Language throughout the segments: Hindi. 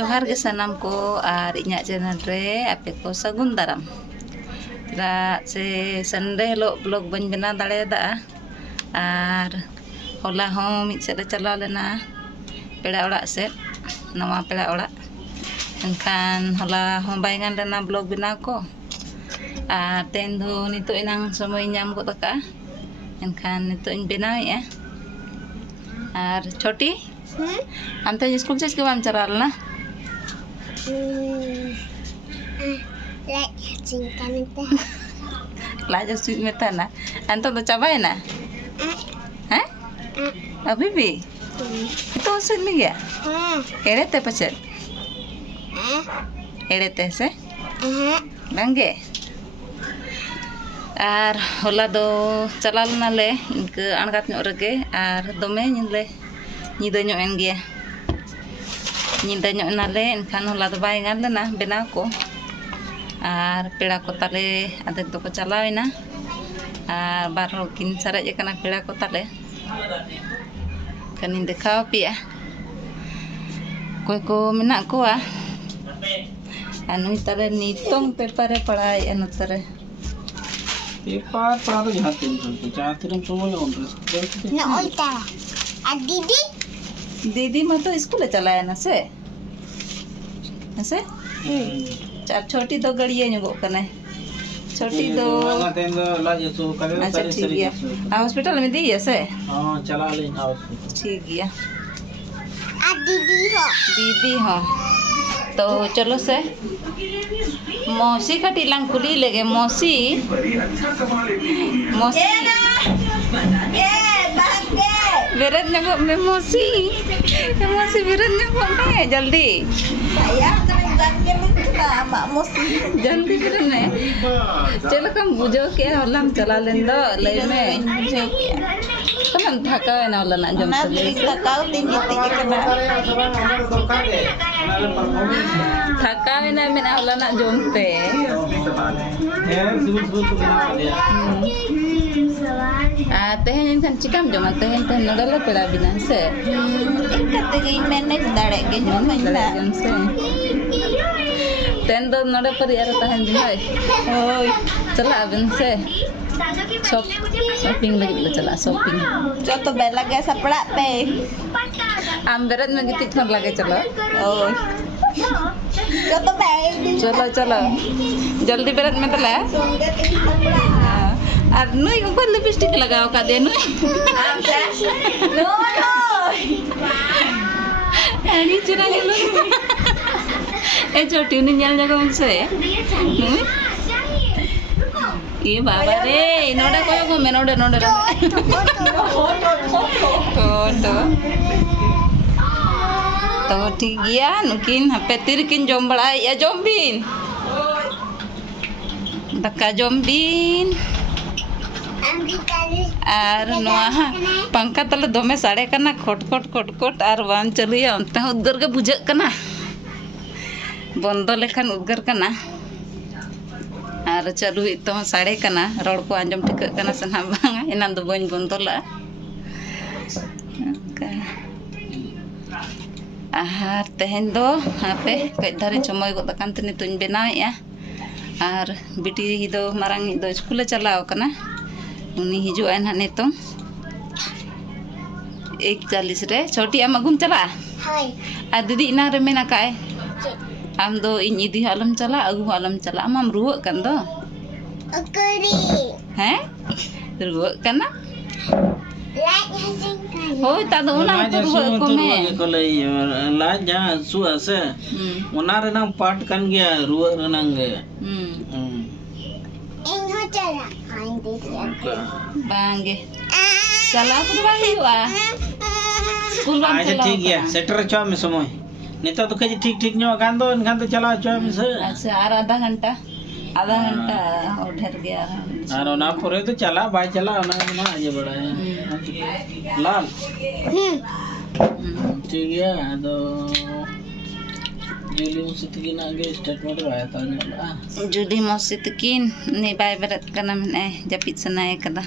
जोहार के सनम को और इᱧᱟᱹᱜ चैनल रे आपे को सगुन दाराम से संडे हिलो ब्लॉग बन बना दाड़ेदा और होला हों मिद सेद चलाव लेना पेड़ा ओड़ा से नवा पेड़ा ओड़ा एनखान होला हों बाय गान लेना ब्लॉग बनाव को और तेन दो नितो इनांग समय नाम गो तका एनखान नितो इन बनावेआ और छोटी हम तो स्कूल से के बाम चला ना लाज सुई में था ना अंत तो चाबाए ना हैं अभी भी तो सुन गया एड़े ते पचे एड़े ते से बंगे और होला दो चला नाले इनक अणगात ᱧᱚᱜ रगे और दमे निले ᱧᱤᱫᱟᱹ ᱧᱚᱜ एन गया ᱧᱤᱫᱟᱹ ᱧᱚᱜ नाले एनखान होला दो बाय गान लेना बनाव को और पेड़ा को ताले आधे दो को चलावेना और बार हर किन सारेज कना पेड़ा को ताले कनी देखाव पिया कोई को मेना कोआ नुई तारे नितोंग पेपर पढ़ाई नतरे पेपर पढ़ा तो जहाँ तीन समय दीदी दीदी मैं तो स्कूल चलाया ना से चार छोटी दो गड़िया नुगो कने छोटी दो अच्छा ठीक है हॉस्पिटल में दी है से हां चला ले हॉस्पिटल ठीक है दीदी हो तो चलो से मौसी का टीलांग खुली लेगे मौसी मौसी बेरत nego में मौसी बेरत nego में जल्दी जल्दी बेरत ने चलो कम बुझो के होला चला लेन दो ले में बुझो के तम थका है ना होला ना जम से थकाव दिन जीती थका है ना में ना होला ना जमते तेहन इनखान चिकाम जमा तेहन तेहन नडला पेड़ा बिना से एक कते गई मैनेज दाड़े के जम से तेन दो नडे पर यार तहन दिन ओय चला बिन से शॉपिंग लगी चला शॉपिंग जो तो बेला गया सपड़ा पे आम बेरत में गिटी खन लगे चलो ओय जो तो चलो चलो जल्दी बेरत में तला और नुई ऊपर लिपस्टिक लगाओ का दे नुई अरे चला गेलो ए छोटी ने nyal jago से ये बाबा रे नोडे कोयो को में नोडे नोडे तो ठीक गया नुकिन हपे तिरकिन जम बड़ा या जम बिन दका जम बिन और नोआ पंखा तले दमे साड़े कना खट खट खट खट और वान चलिया अंते उद्गर के बुझे कना बंद लेखान उद्गर कना और चालू तो साड़े कना रोड को आंजम ठिक कना सना बांगा एना दो बन बंदला आहार तेहन दो आपे कई धारे समय गो तकान तनी तुन बनावेआ और बिटी दो मारांग दो स्कूल चलाव कना उनी हिजुआ ना नेतो 1:40 रे छोटी आम अगुम चला हाय आ दीदी इना रे मेना काय आम दो इन इदी आलम चला अगु आलम चला आम रुव कन दो अकरी हैं रुव कना होय ता दो ना रुव को में को ले ला जा सु से ओना रे ना पाट कन गया रुव रे नंगे इन हो चला बांगे चला पुरवा हुआ स्कूल बाम चला ठीक है सेटर छो में समय नेता तो कजी ठीक ठीक नो गान दो इनखान तो चला छो में से अच्छा और आधा घंटा और ढेर गया और ना पूरे तो चला भाई चला ना ना ये बड़ा है लाल ठीक है तो जुली मुसितकिन आगे स्टेटमेंट आया था जुली मुसितकिन ने बाय बेरत कना मने जपित सनाए कदा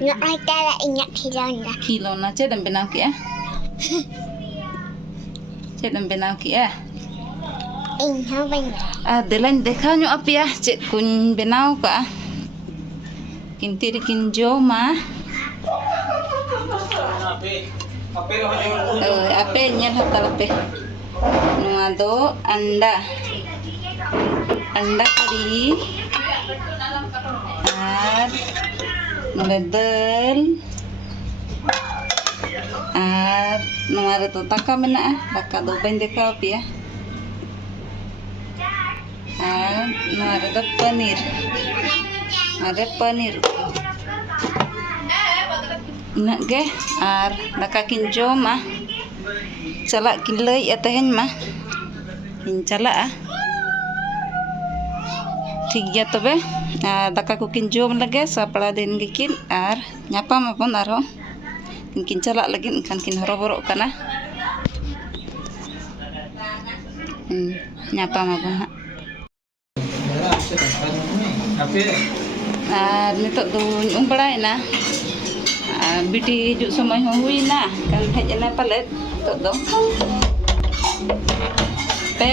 ना आइता इन्या खिलौना चेदम बनाव के Cek em benaw kia. Inyo bang. Delain dekhaw nyok apia cek kun benaw ka. Kinti kin joma. Ape nyel hatal ape. Nua do anda. Anda kari. Ar medel. Ar nua reto taka mena taka do bain dekhaw apia. Nua reto paneer. Ada paneer. Nak ge ar daka kin jom chalak kin lei atehen mah kin chalak ठीक गया तबे दाका को किन जोम लगे सापड़ा दिन गिकिन are nyapam apon aro kin chalak lagi kan kin horo-boro kana nyapam apon ha nitok do nyung baraय na बिटी हिजुग समय हो हुई ना kan hej na palet tok do pe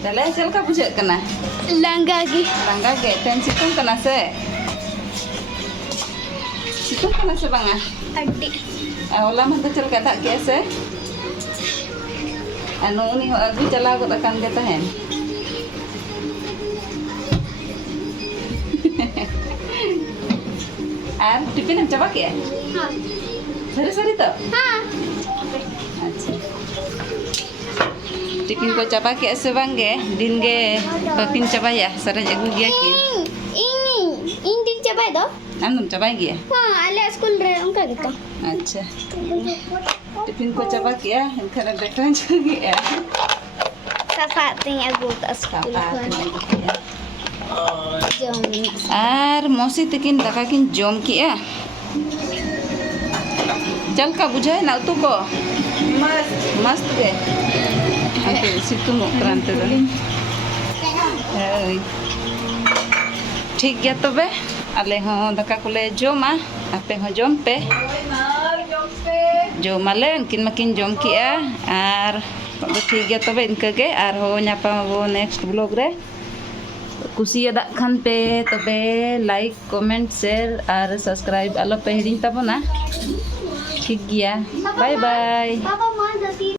Dale sel ka bujak kana Langga gi. ten situng kana se banga Addi. olah mah cel ka tak ke se anu ni agu chala ko akan ke tahen Ar tiffin हम चबा के हाँ. सरी तो हाँ. अच्छा टिफिन को चबा के ऐसे बंगे दिन के पपिन चबा या सरज अगु गया की Ing din coba do. हम तुम चबा गया Wah, ala school re ongka gitu. अच्छा टिफिन को चबा किया इनका देखा गया Kakak ting aku ke school kan. Jom. आर मौसी तकिन दका किन जोम किया चल का बुझाए ना तू को मस्त के अंते सितुम क्रांत दो ठीक गया तबे आले हो दका कोले जोमा आपे हो जोम पे जोमाले उनकिन मकिन जोम किया आर ठीक गया तबे इनके के आर हो ᱧᱟᱯᱟᱢ ᱟᱵᱚ नेक्स्ट ब्लॉग रे कुसियादा खान पे तबे लाइक कमेंट शेयर और सब्सक्राइब आलो पे हिरिन ताबोना ठीक गया bye bye Papa mau jadi